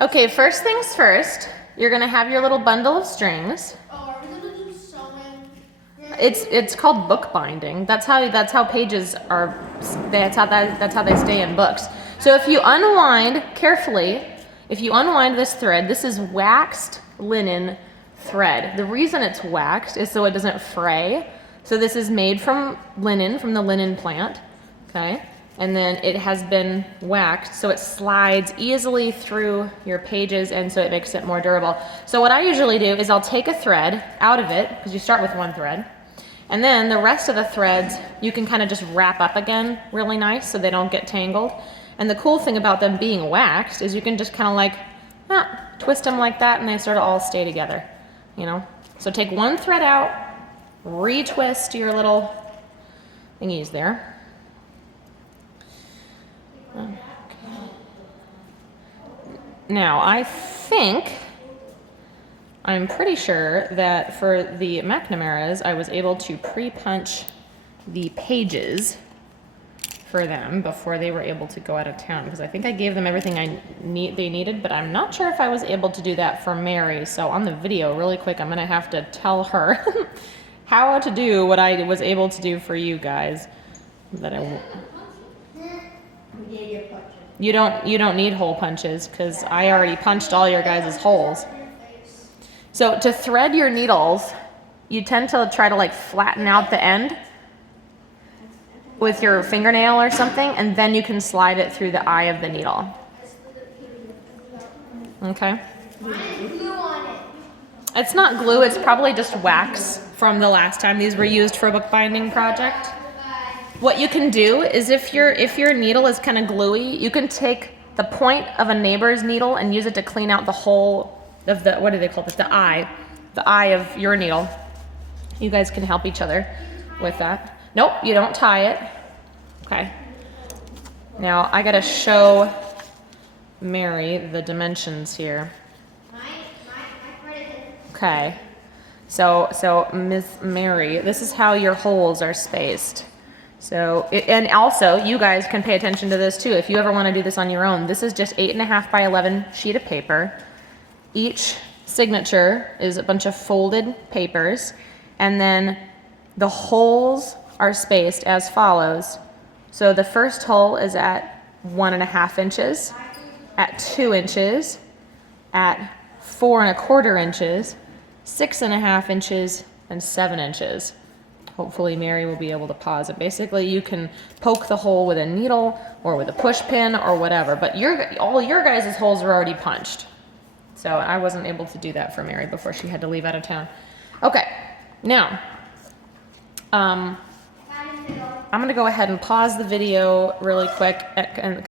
Okay, first things first, you're gonna have your little bundle of strings. Oh, are we gonna do sewing? It's called bookbinding. That's how pages are. That's how they stay in books. So if you unwind carefully, if you unwind this thread, this is waxed linen thread. The reason it's waxed is so it doesn't fray. So this is made from linen, from the linen plant, okay? And then it has been waxed so it slides easily through your pages, and so it makes it more durable. So what I usually do is I'll take a thread out of it, because you start with one thread, and then the rest of the threads you can kind of just wrap up again really nice so they don't get tangled. And the cool thing about them being waxed is you can just kind of like twist them like that and they sort of all stay together, you know? So take one thread out, retwist your little thingies there. Okay. Now I'm pretty sure that for the McNamara's I was able to pre-punch the pages for them before they were able to go out of town, because I think I gave them everything they needed, but I'm not sure if I was able to do that for Mary. So on the video, really quick, I'm gonna have to tell her how to do what I was able to do for you guys. You don't need hole punches, because I already punched all your guys' holes. So to thread your needles, you tend to try to like flatten out the end with your fingernail or something, and then you can slide it through the eye of the needle. Okay? It's not glue, it's probably just wax from the last time these were used for a bookbinding project. What you can do is if your needle is kind of gluey, you can take the point of a neighbor's needle and use it to clean out the hole of the, what do they call this? The eye of your needle. You guys can help each other with that. Nope, you don't tie it. Okay. Now I gotta show Mary the dimensions here. Okay. So Miss Mary, this is how your holes are spaced. So, and also you guys can pay attention to this too if you ever want to do this on your own. This is just 8.5 by 11 sheet of paper. Each signature is a bunch of folded papers, and then the holes are spaced as follows. So the first hole is at 1.5 inches, at 2 inches, at 4.25 inches, 6.5 inches, and 7 inches. Hopefully Mary will be able to pause it. Basically, you can poke the hole with a needle or with a push pin or whatever, but all your guys' holes are already punched. So I wasn't able to do that for Mary before she had to leave out of town. Okay, now, I'm gonna go ahead and pause the video really quick and